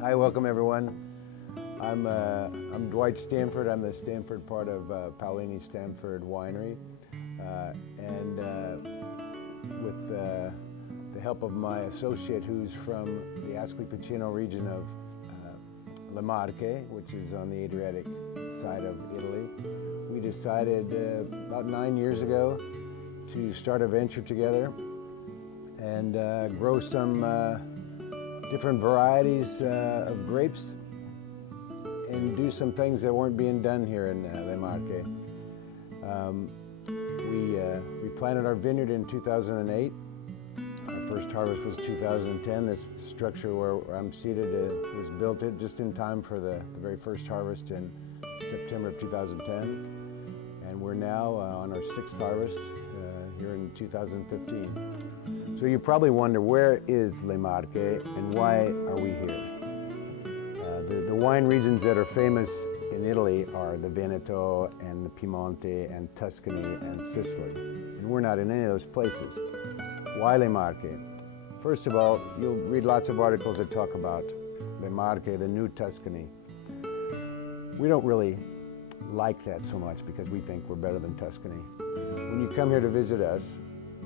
Hi, welcome everyone. I'm Dwight Stanford. I'm the Stanford part of Paolini Stanford Winery, and with the help of my associate, who's from the Ascoli Piceno region of Marche, which is on the Adriatic side of Italy, we decided about 9 years ago to start a venture together and grow some different varieties of grapes and do some things that weren't being done here in Marche. We planted our vineyard in 2008. Our first harvest was 2010. This structure where I'm seated was built just in time for the very first harvest in September of 2010. And we're now on our sixth harvest here in 2015. So you probably wonder, where is Marche and why are we here? The wine regions that are famous in Italy are the Veneto and the Piemonte and Tuscany and Sicily. And we're not in any of those places. Why Marche? First of all, you'll read lots of articles that talk about Marche, the new Tuscany. We don't really like that so much because we think we're better than Tuscany. When you come here to visit us,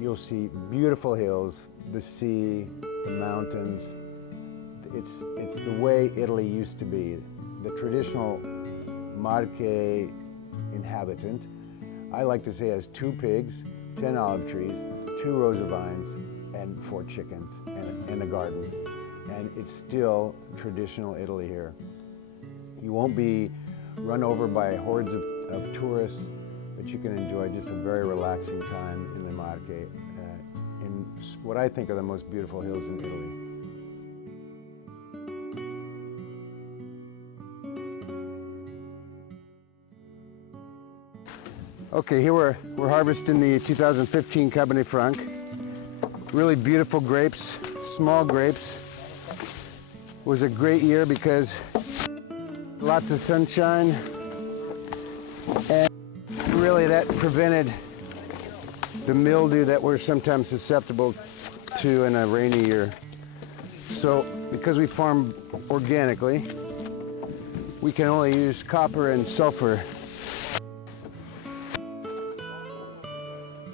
you'll see beautiful hills, the sea, the mountains. It's the way Italy used to be. The traditional Marche inhabitant, I like to say, has 2 pigs, 10 olive trees, 2 rows of vines, and 4 chickens, and a garden. And it's still traditional Italy here. You won't be run over by hordes of tourists, but you can enjoy just a very relaxing time in Marche, in what I think are the most beautiful hills in Italy. Okay, here we're harvesting the 2015 Cabernet Franc. Really beautiful grapes, small grapes. It was a great year because lots of sunshine, and really that prevented the mildew that we're sometimes susceptible to in a rainy year. So because we farm organically, we can only use copper and sulfur.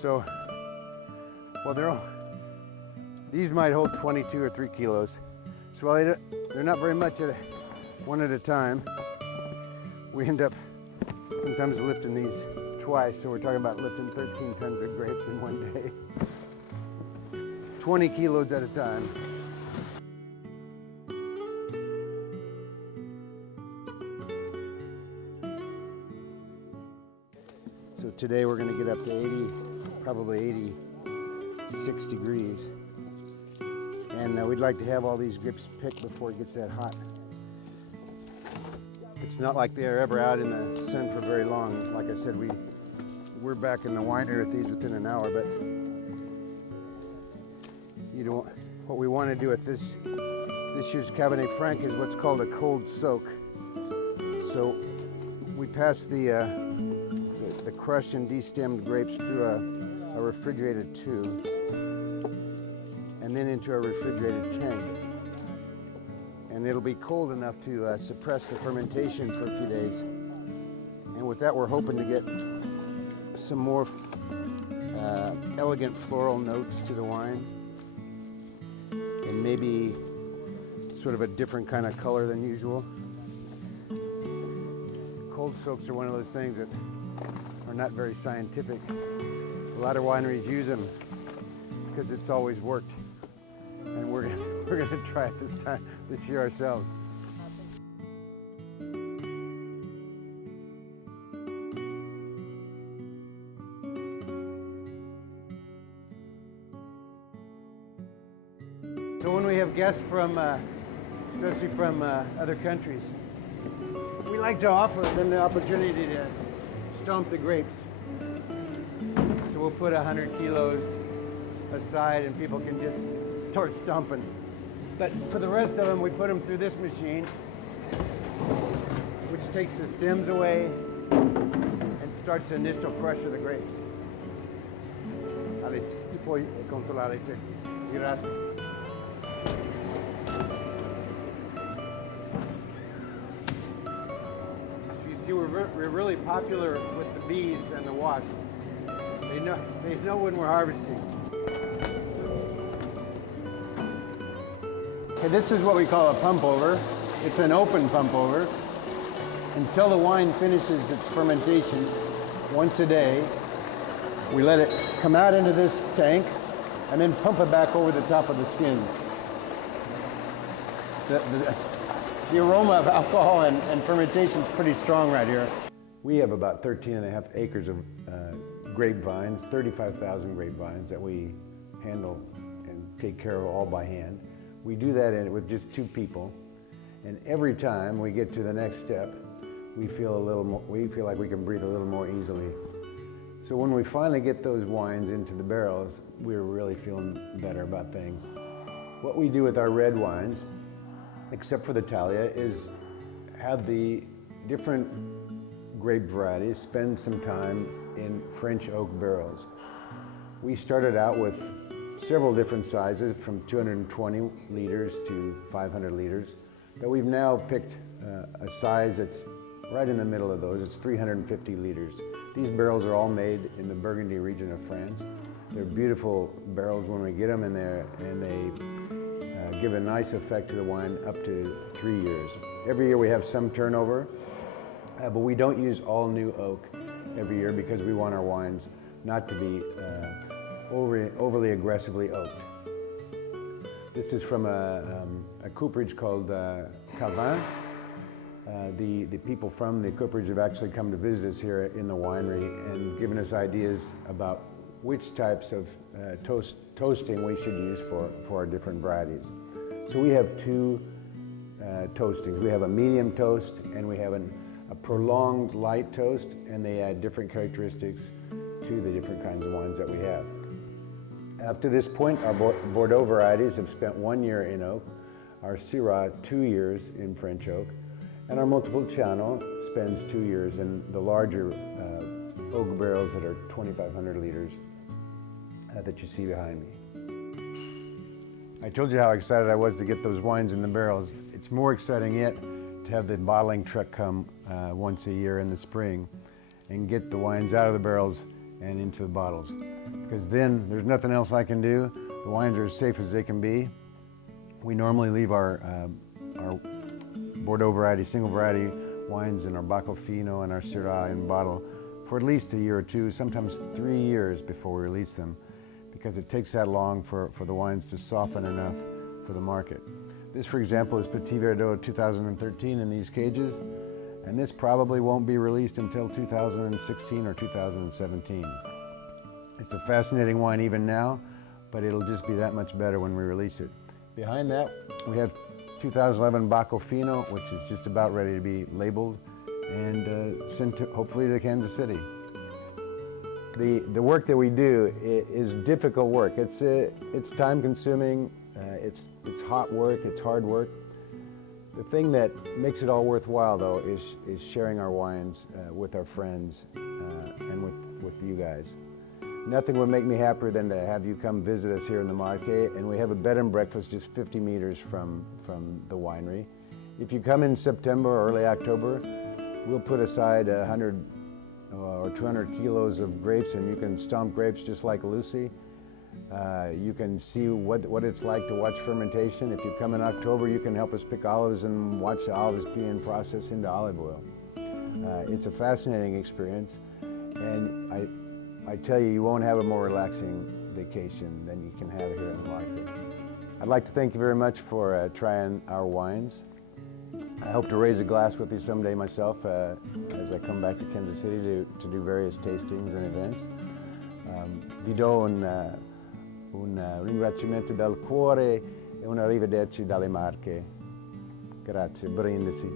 So, well, these might hold 22 or 3 kilos. So while they're not very much one at a time, we end up sometimes lifting these twice. So we're talking about lifting 13 tons of grapes in one day. 20 kilos at a time. So today we're going to get up to 80, probably 86 degrees. And we'd like to have all these grapes picked before it gets that hot. It's not like they're ever out in the sun for very long. Like I said, we're back in the winery with these within an hour, but what we want to do with this year's Cabernet Franc is what's called a cold soak. So we pass the crushed and destemmed grapes through a refrigerated tube and then into a refrigerated tank. And it'll be cold enough to suppress the fermentation for a few days. And with that, we're hoping to get some more elegant floral notes to the wine, and maybe sort of a different kind of color than usual. Cold soaks are one of those things that are not very scientific. A lot of wineries use them because it's always worked. And we're gonna try it this year ourselves. So when we have guests from, especially from other countries, we like to offer them the opportunity to stomp the grapes. So we'll put 100 kilos aside and people can just start stomping. But for the rest of them, we put them through this machine, which takes the stems away and starts the initial crush of the grapes. Alex, tu puoi controllare se. Grazie. we're really popular with the bees and the wasps. They know when we're harvesting. Okay, this is what we call a pump over. It's an open pump over. Until the wine finishes its fermentation, once a day, we let it come out into this tank and then pump it back over the top of the skins. The aroma of alcohol and fermentation is pretty strong right here. We have about 13.5 acres of grapevines, 35,000 grapevines that we handle and take care of all by hand. We do that with just 2 people, and every time we get to the next step, we feel like we can breathe a little more easily. So when we finally get those wines into the barrels, we're really feeling better about things. What we do with our red wines, except for the Talia, is have the different grape varieties spend some time in French oak barrels. We started out with several different sizes, from 220 liters to 500 liters, but we've now picked a size that's right in the middle of those. It's 350 liters. These barrels are all made in the Burgundy region of France. They're beautiful barrels when we get them in there, and they give a nice effect to the wine up to 3 years. Every year we have some turnover, but we don't use all new oak every year because we want our wines not to be overly aggressively oaked. This is from a cooperage called Calvin. The people from the cooperage have actually come to visit us here in the winery and given us ideas about which types of toasting we should use for our different varieties. So we have 2 toastings. We have a medium toast and we have a prolonged light toast, and they add different characteristics to the different kinds of wines that we have. Up to this point, our Bordeaux varieties have spent 1 year in oak, our Syrah 2 years in French oak, and our Montepulciano spends 2 years in the larger oak barrels that are 2,500 liters that you see behind me. I told you how excited I was to get those wines in the barrels. It's more exciting yet to have the bottling truck come once a year in the spring and get the wines out of the barrels and into the bottles. Because then there's nothing else I can do. The wines are as safe as they can be. We normally leave our Bordeaux variety, single variety wines and our Bacco-Fino and our Syrah in bottle for at least a year or 2, sometimes 3 years before we release them, because it takes that long for the wines to soften enough for the market. This, for example, is Petit Verdot 2013 in these cages, and this probably won't be released until 2016 or 2017. It's a fascinating wine even now, but it'll just be that much better when we release it. Behind that, we have 2011 Bacco-Fino, which is just about ready to be labeled and sent to, hopefully, to Kansas City. The work that we do is difficult work. It's time-consuming. It's hot work. It's hard work. The thing that makes it all worthwhile, though, is sharing our wines with our friends and with you guys. Nothing would make me happier than to have you come visit us here in the Marche, and we have a bed and breakfast just 50 meters from the winery. If you come in September or early October, we'll put aside 100 or 200 kilos of grapes, and you can stomp grapes just like Lucy. You can see what it's like to watch fermentation. If you come in October, you can help us pick olives and watch the olives being processed into olive oil. It's a fascinating experience, and I tell you, you won't have a more relaxing vacation than you can have here in the Marche. I'd like to thank you very much for trying our wines. I hope to raise a glass with you someday myself as I come back to Kansas City to do various tastings and events. Vi do un ringraziamento dal cuore e un arrivederci dalle Marche. Grazie, brindisi.